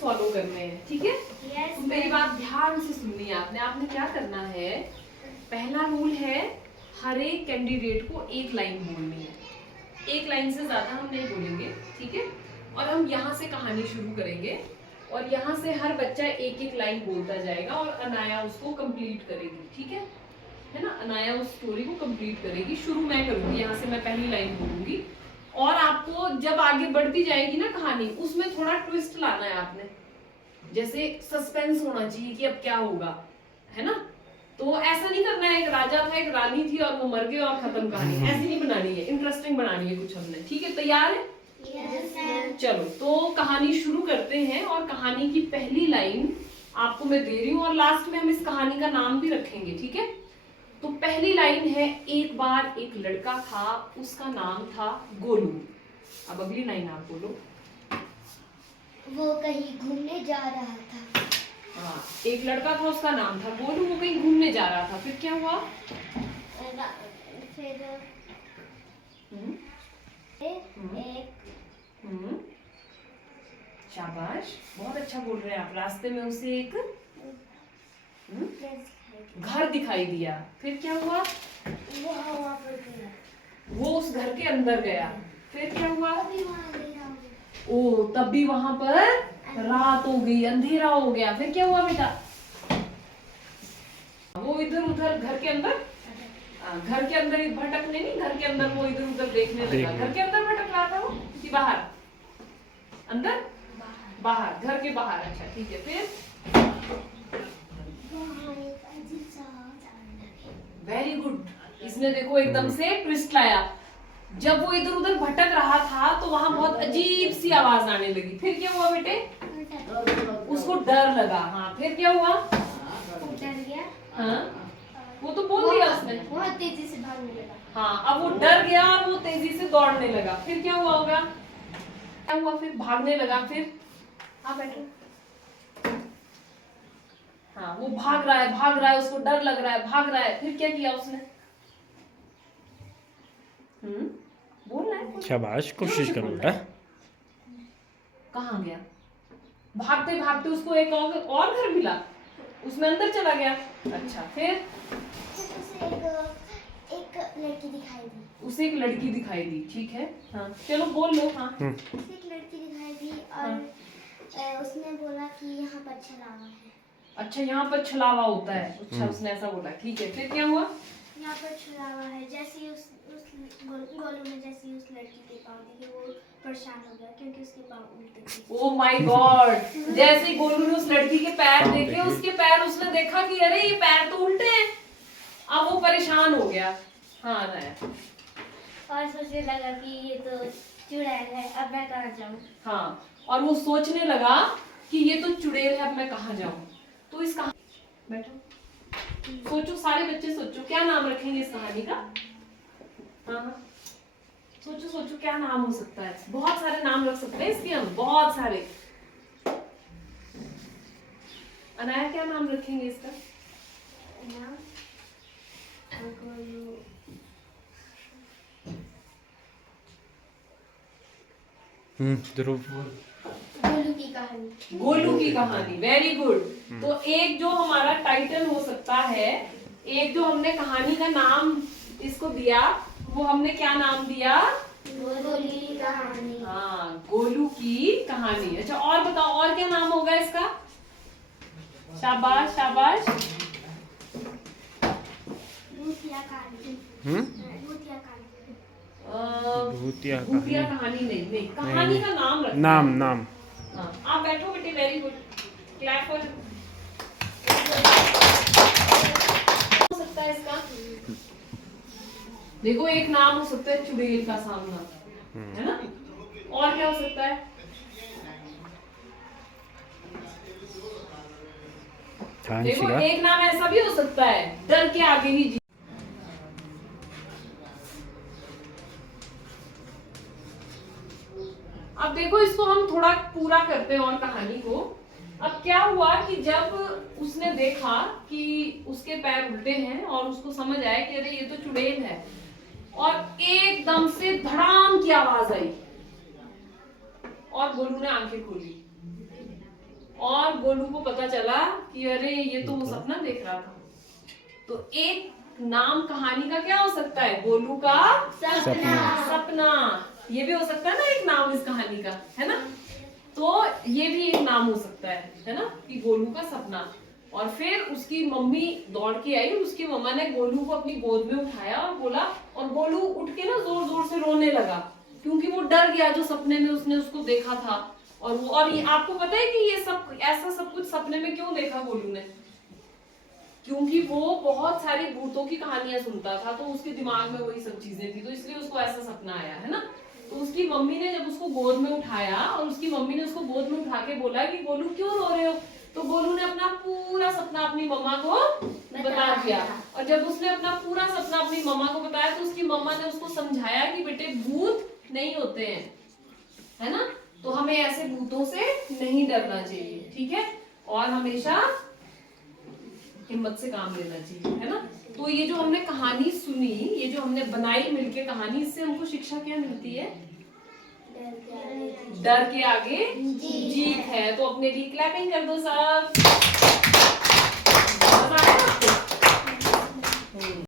Follow करने हैं, ठीक है? Yes, तो मेरी बात ध्यान से सुननी है आपने। आपने क्या करना है, पहला रूल है हर एक कैंडिडेट को एक लाइन बोलनी है, एक लाइन से ज्यादा हम नहीं बोलेंगे, ठीक है? और हम यहाँ से कहानी शुरू करेंगे और यहाँ से हर बच्चा एक एक लाइन बोलता जाएगा और अनाया उसको कंप्लीट करेगी, ठीक है ना? अनाया उस स्टोरी को कंप्लीट करेगी। शुरू मैं करूंगी, यहाँ से मैं पहली लाइन बोलूंगी और आपको जब आगे बढ़ती जाएगी ना कहानी, उसमें थोड़ा ट्विस्ट लाना है आपने, जैसे सस्पेंस होना चाहिए कि अब क्या होगा, है ना? तो ऐसा नहीं करना है एक राजा था एक रानी थी और वो मर गए और खत्म कहानी, ऐसी नहीं बनानी है, इंटरेस्टिंग बनानी है कुछ हमने, ठीक है? तैयार है? Yes, ma'am. चलो तो कहानी शुरू करते हैं और कहानी की पहली लाइन आपको मैं दे रही हूँ और लास्ट में हम इस कहानी का नाम भी रखेंगे, ठीक है? तो पहली लाइन है, एक बार एक लड़का था, उसका नाम था गोलू। अब अगली लाइन आप बोलो। वो कहीं घूमने जा रहा था। हाँ, एक लड़का था, उसका नाम था गोलू, वो कहीं घूमने जा रहा था, फिर क्या हुआ? फिर एक शाबाश, बहुत अच्छा बोल रहे हैं आप। रास्ते में उसे एक घर दिखाई दिया, फिर क्या हुआ? वो हवा पर गया। वो उस घर के अंदर गया, फिर क्या हुआ? अभी वहाँ अंधेरा हो गया। ओ, तब भी वहां पर रात हो गई, अंधेरा हो गया, फिर क्या हुआ बेटा? वो इधर उधर घर के अंदर, घर के अंदर भटकने नहीं, घर के अंदर वो इधर उधर देखने लगा। घर के अंदर भटक रहा था वो कि बाहर? अंदर, बाहर, घर के बाहर। अच्छा ठीक है, फिर? वेरी गुड, इसने देखो एकदम से ट्विस्ट लाया। जब वो इधर उधर भटक रहा था तो वहां बहुत अजीब सी आवाज आने लगी, फिर क्या हुआ बेटे? उसको डर लगा। हाँ, फिर क्या हुआ? डर गया। हाँ, वो तो बोल दिया उसने। बहुत तेजी से भागने लगा। हाँ, अब वो डर गया और वो तेजी से दौड़ने लगा, फिर क्या हुआ होगा? क्या हुआ फिर? भागने लगा, फिर? हाँ बैठो। हाँ, वो भाग रहा है, उसको डर लग रहा है, भाग रहा है, फिर क्या किया उसने? बोलना है। शाबाश, कोशिश करो बेटा। कहाँ गया? भागते भागते उसको एक और घर मिला, उसमें अंदर चला गया। अच्छा, फिर? एक लड़की दिखाई दी। उसे एक लड़की दिखाई दी, ठीक है। हाँ, चलो बोल लो। हाँ, उसे एक लड़की दिखाई दी और उसने बोला कि यहाँ पर छलावा है। अच्छा, यहाँ पर छलावा होता है। अच्छा, उसने ऐसा बोला, ठीक है, फिर क्या हुआ? यहाँ पर छलावा है। जैसे ही उस गोलू ने जैसे ही उस लड़की के पाँव देखे, वो परेशान हो गया क्योंकि उसके पाँव उल्टे थे। ओह माय गॉड, जैसे ही गोलू ने उस लड़की के पैर देखे, उसके पैर उसने देखा कि अरे ये पैर तो उल्टे हैं। अब वो परेशान हो गया। हाँ नया, और सोचने लगा कि ये तो चुड़ैल है, अब मैं कहाँ जाऊँ। हाँ, और वो सोचने लगा कि ये तो चुड़ैल है, अब मैं कहाँ जाऊँ। तो इस कहानी, बैठो, सोचो, सारे बच्चे सोचो, क्या नाम रखेंगे इस कहानी का? हाँ, सोचो सोचो, क्या नाम हो सकता है? बहुत सारे नाम रख सकते हैं इसके हम, बहुत सारे। अनाया, क्या नाम रखेंगे इसका? ध्रुव। गोलू की कहानी। गोलू की कहानी, वेरी गुड। तो एक जो हमारा टाइटल हो सकता है, एक जो हमने कहानी का नाम इसको दिया, वो हमने क्या नाम दिया? गोलू की कहानी। हाँ, गोलू की कहानी। अच्छा, और बताओ, और क्या नाम होगा इसका? शाबाश शाबाश। भूतिया कहानी। भूतिया कहानी। भूतिया कहानी नहीं, कहानी का नाम रखना। नाम। हाँ, आप बैठो बेटे, वेरी गुड, क्लैप फॉर। हो सकता है इसका, देखो, एक नाम हो सकता है चुड़ैल का सामना, है ना? और क्या हो सकता है? देखो, एक नाम ऐसा भी हो सकता है, डर के आगे ही जीत। अब देखो, इसको हम थोड़ा पूरा करते हैं और कहानी को। अब क्या हुआ कि जब उसने देखा कि उसके पैर उल्टे हैं और उसको समझ आया कि अरे ये तो चुड़ैल है, और एकदम से धड़ाम की आवाज आई और गोलू ने आंखें खोली। और गोलू को पता चला कि अरे ये तो वो सपना देख रहा था। तो एक नाम कहानी का क्या हो सकता है? गोलू का सपना। ये भी हो सकता है ना एक नाम इस कहानी का, है ना? तो ये भी एक नाम हो सकता है ना, कि गोलू का सपना। और फिर उसकी मम्मी दौड़ के आई, उसकी मम्मा ने गोलू को अपनी गोद में उठाया और बोला, और गोलू उठ के ना जोर जोर से रोने लगा, क्योंकि वो डर गया जो सपने में उसने उसको देखा था। और ये आपको पता है कि ये सब ऐसा सब कुछ सपने में क्यों देखा गोलू ने? क्योंकि वो बहुत सारी भूतों की कहानियां सुनता था, तो उसके दिमाग में वही सब चीजें थी, तो इसलिए उसको ऐसा सपना आया, है ना? तो उसकी मम्मी ने जब उसको गोद में उठाया और उसकी मम्मी ने उसको गोद में उठा के बोला कि गोलू क्यों रो रहे हो, तो गोलू ने अपना पूरा सपना अपनी मम्मा को बता दिया। और जब उसने अपना पूरा सपना अपनी मम्मा को बताया तो उसकी मम्मा ने उसको समझाया कि बेटे भूत नहीं होते हैं, है ना? तो हमें ऐसे भूतों से नहीं डरना चाहिए, ठीक है? और हमेशा हिम्मत से काम लेना चाहिए, है ना? तो ये जो हमने कहानी सुनी, ये जो हमने बनाई मिलके कहानी, इससे हमको शिक्षा क्या मिलती है? डर के आगे जीत है। तो अपने लिए क्लैपिंग कर दो सब।